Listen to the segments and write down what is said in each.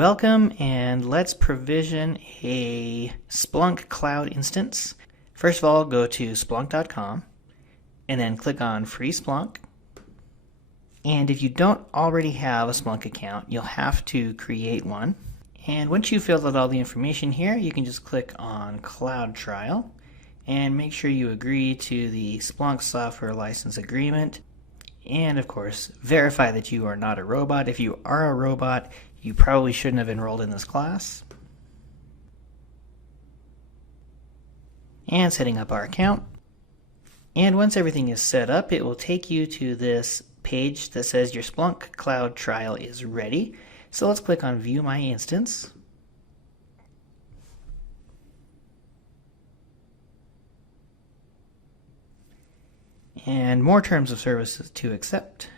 Welcome, and let's provision a Splunk cloud instance. First of all, go to Splunk.com and then click on Free Splunk. And if you don't already have a Splunk account, you'll have to create one. And once you've filled out all the information here, you can just click on Cloud Trial and make sure you agree to the Splunk software license agreement. And of course, verify that you are not a robot. If you are a robot, you probably shouldn't have enrolled in this class. And setting up our account. And once everything is set up, it will take you to this page that says your Splunk Cloud trial is ready. So let's click on View My Instance. And more terms of services to accept.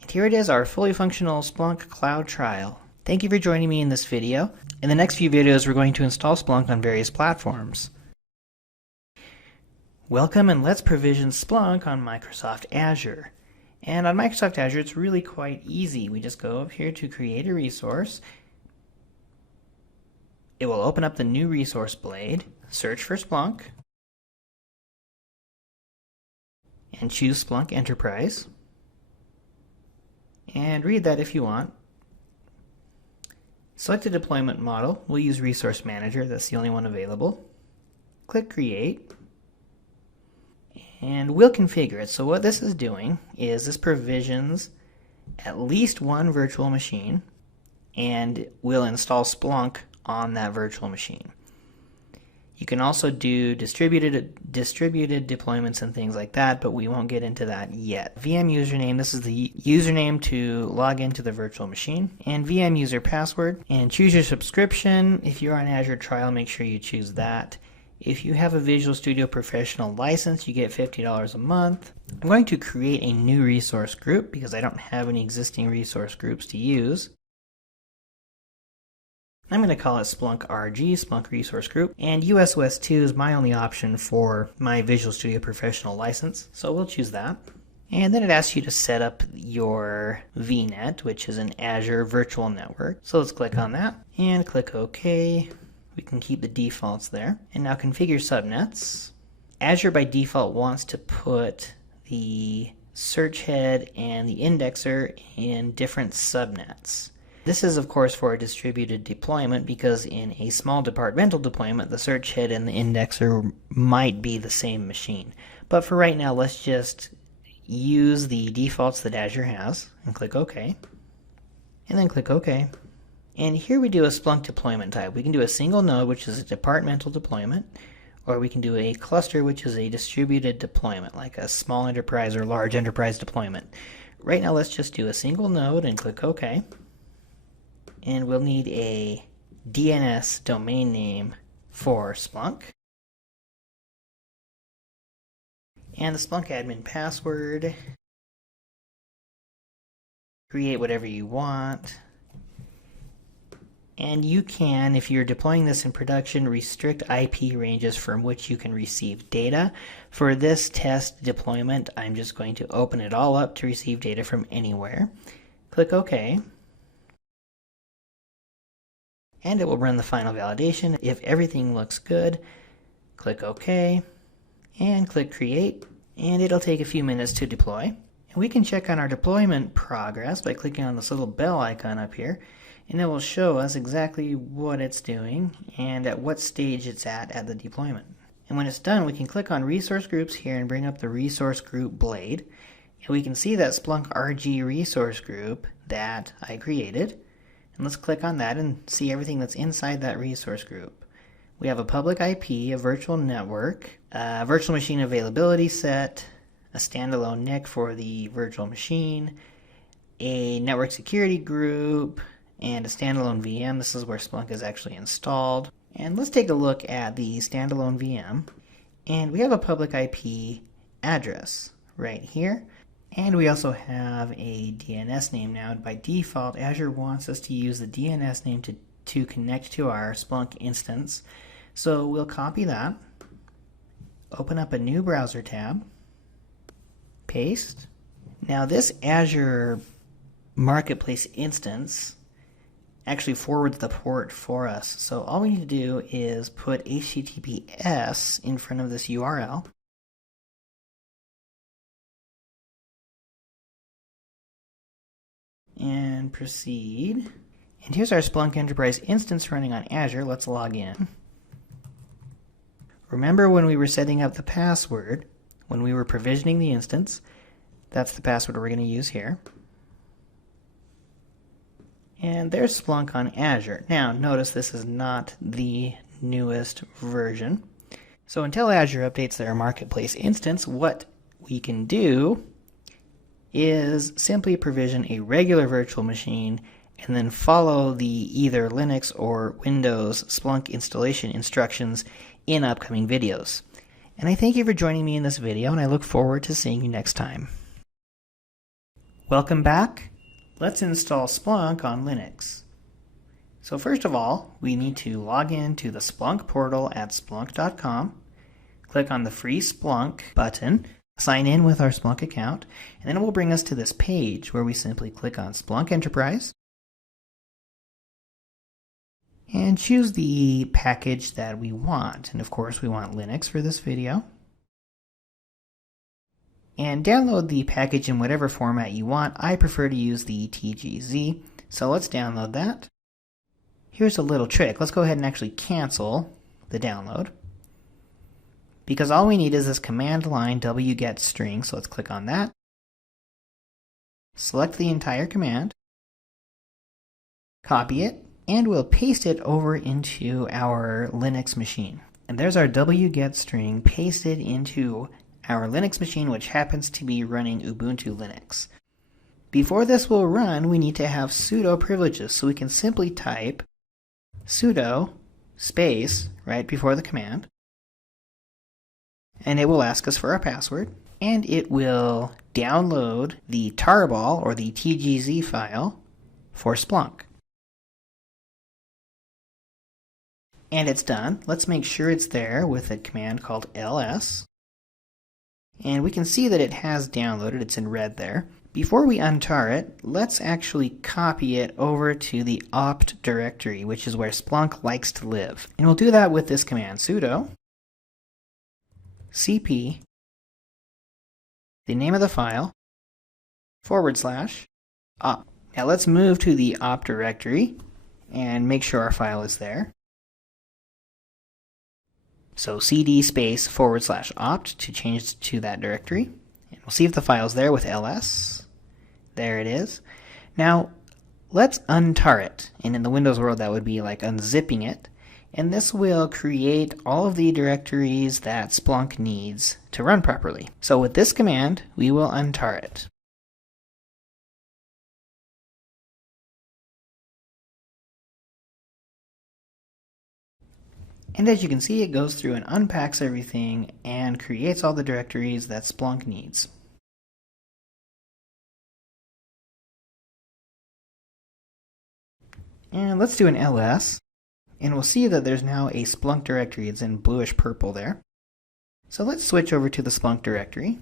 And here it is, our fully functional Splunk Cloud trial. Thank you for joining me in this video. In the next few videos, we're going to install Splunk on various platforms. Welcome, and let's provision Splunk on Microsoft Azure. And on Microsoft Azure, it's really quite easy. We just go up here to create a resource. It will open up the new resource blade, search for Splunk, and choose Splunk Enterprise. And read that if you want. Select a deployment model. We'll use Resource Manager. That's the only one available. Click Create. And we'll configure it. So what this is doing is this provisions at least one virtual machine and will install Splunk on that virtual machine. You can also do distributed deployments and things like that, but we won't get into that yet. VM username, this is the username to log into the virtual machine, and VM user password, and choose your subscription. If you're on Azure trial, make sure you choose that. If you have a Visual Studio Professional license, you get $50 a month. I'm going to create a new resource group because I don't have any existing resource groups to use. I'm going to call it Splunk RG, Splunk Resource Group, and USOS 2 is my only option for my Visual Studio Professional license, so we'll choose that. And then it asks you to set up your VNet, which is an Azure Virtual Network. So let's click on that and click OK. We can keep the defaults there. And now configure subnets. Azure by default wants to put the search head and the indexer in different subnets. This is, of course, for a distributed deployment because in a small departmental deployment, the search head and the indexer might be the same machine. But for right now, let's just use the defaults that Azure has and click OK. And then click OK. And here we do a Splunk deployment type. We can do a single node, which is a departmental deployment, or we can do a cluster, which is a distributed deployment, like a small enterprise or large enterprise deployment. Right now, let's just do a single node and click OK. And we'll need a DNS domain name for Splunk. And the Splunk admin password. Create whatever you want. And you can, if you're deploying this in production, restrict IP ranges from which you can receive data. For this test deployment, I'm just going to open it all up to receive data from anywhere. Click OK. And it will run the final validation. If everything looks good, click OK and click Create, and it'll take a few minutes to deploy. And we can check on our deployment progress by clicking on this little bell icon up here, and it will show us exactly what it's doing and at what stage it's at the deployment. And when it's done, we can click on Resource Groups here and bring up the Resource Group blade, and we can see that Splunk RG Resource Group that I created. And let's click on that and see everything that's inside that resource group. We have a public IP, a virtual network, a virtual machine availability set, a standalone NIC for the virtual machine, a network security group, and a standalone VM. This is where Splunk is actually installed. And let's take a look at the standalone VM. And we have a public IP address right here. And we also have a DNS name now. By default, Azure wants us to use the DNS name to connect to our Splunk instance. So we'll copy that, open up a new browser tab, paste. Now this Azure marketplace instance actually forwards the port for us. So all we need to do is put HTTPS in front of this URL. And proceed. And here's our Splunk Enterprise instance running on Azure. Let's log in. Remember when we were setting up the password, when we were provisioning the instance, that's the password we're going to use here. And there's Splunk on Azure. Now, notice this is not the newest version. So until Azure updates their marketplace instance, what we can do is simply provision a regular virtual machine and then follow the either Linux or Windows Splunk installation instructions in upcoming videos. And I thank you for joining me in this video, and I look forward to seeing you next time. Welcome back. Let's install Splunk on Linux. So first of all, we need to log in to the Splunk portal at splunk.com, click on the Free Splunk button, sign in with our Splunk account, and then it will bring us to this page where we simply click on Splunk Enterprise and choose the package that we want. And of course, we want Linux for this video. And download the package in whatever format you want. I prefer to use the TGZ, so let's download that. Here's a little trick. Let's go ahead and actually cancel the download, because all we need is this command line wget string, so let's click on that. Select the entire command, copy it, and we'll paste it over into our Linux machine. And there's our wget string pasted into our Linux machine, which happens to be running Ubuntu Linux. Before this will run, we need to have sudo privileges, so we can simply type sudo space right before the command, and it will ask us for our password, and it will download the tarball or the TGZ file for Splunk. And it's done. Let's make sure it's there with a command called ls. And we can see that it has downloaded. It's in red there. Before we untar it, let's actually copy it over to the opt directory, which is where Splunk likes to live. And we'll do that with this command, sudo cp, the name of the file, /opt. Now let's move to the opt directory and make sure our file is there. So cd space /opt to change to that directory. And we'll see if the file's there with ls. There it is. Now let's untar it. And in the Windows world that would be like unzipping it. And this will create all of the directories that Splunk needs to run properly. So with this command, we will untar it. And as you can see, it goes through and unpacks everything and creates all the directories that Splunk needs. And let's do an ls, and we'll see that there's now a Splunk directory. It's in bluish purple there. So let's switch over to the Splunk directory.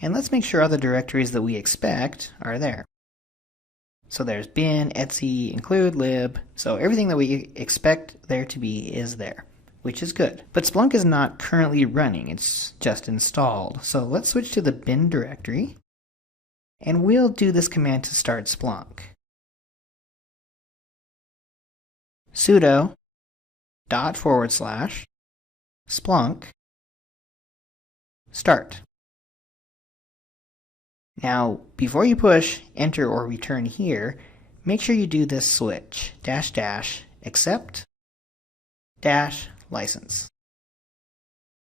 And let's make sure all the directories that we expect are there. So there's bin, etc, include, lib, so everything that we expect there to be is there, which is good. But Splunk is not currently running, it's just installed. So let's switch to the bin directory, and we'll do this command to start Splunk. Sudo /splunk start. Now, before you push enter or return here, make sure you do this switch, -- accept - license.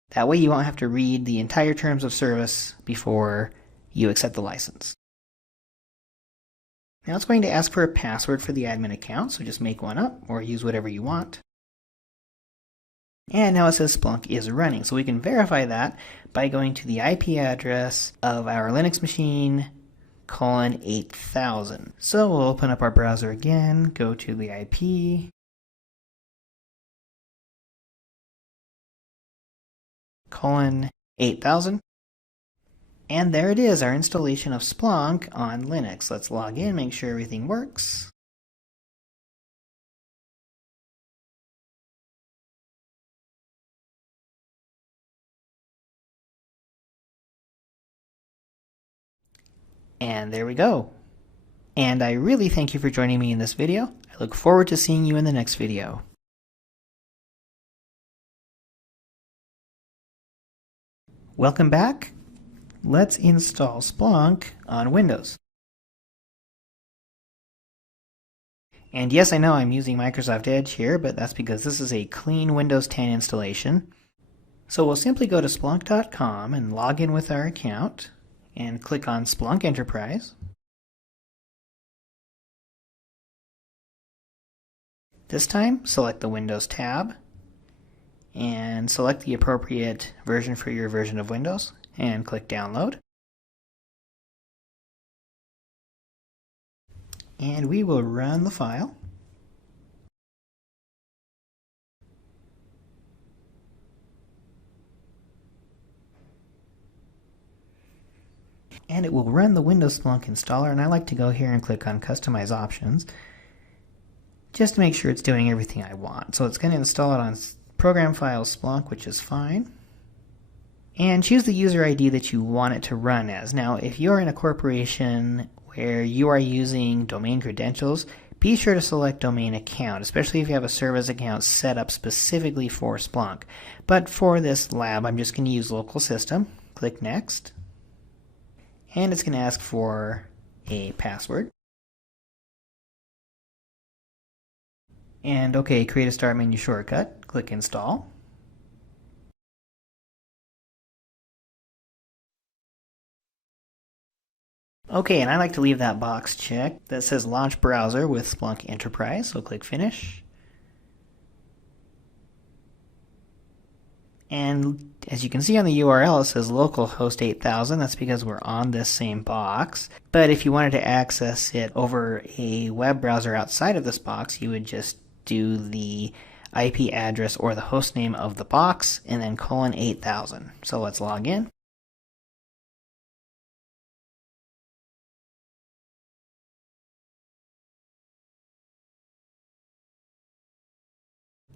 That way you won't have to read the entire terms of service before you accept the license. Now it's going to ask for a password for the admin account, so just make one up or use whatever you want. And now it says Splunk is running, so we can verify that by going to the IP address of our Linux machine, :8000. So we'll open up our browser again, go to the IP, :8000, And there it is, our installation of Splunk on Linux. Let's log in, make sure everything works. And there we go. And I really thank you for joining me in this video. I look forward to seeing you in the next video. Welcome back. Let's install Splunk on Windows. And yes, I know I'm using Microsoft Edge here, but that's because this is a clean Windows 10 installation. So we'll simply go to Splunk.com and log in with our account and click on Splunk Enterprise. This time, select the Windows tab and select the appropriate version for your version of Windows and click Download. And we will run the file. And it will run the Windows Splunk installer, and I like to go here and click on Customize Options just to make sure it's doing everything I want. So it's going to install it on Program Files Splunk, which is fine. And choose the user ID that you want it to run as. Now, if you're in a corporation where you are using domain credentials, be sure to select domain account, especially if you have a service account set up specifically for Splunk. But for this lab, I'm just going to use local system. Click Next. And it's going to ask for a password. And OK, create a start menu shortcut. Click Install. OK, and I like to leave that box checked that says Launch Browser with Splunk Enterprise, so click Finish. And as you can see on the URL, it says localhost 8000. That's because we're on this same box. But if you wanted to access it over a web browser outside of this box, you would just do the IP address or the host name of the box and then :8000. So let's log in.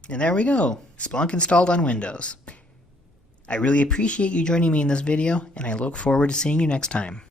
And there we go, Splunk installed on Windows. I really appreciate you joining me in this video, and I look forward to seeing you next time.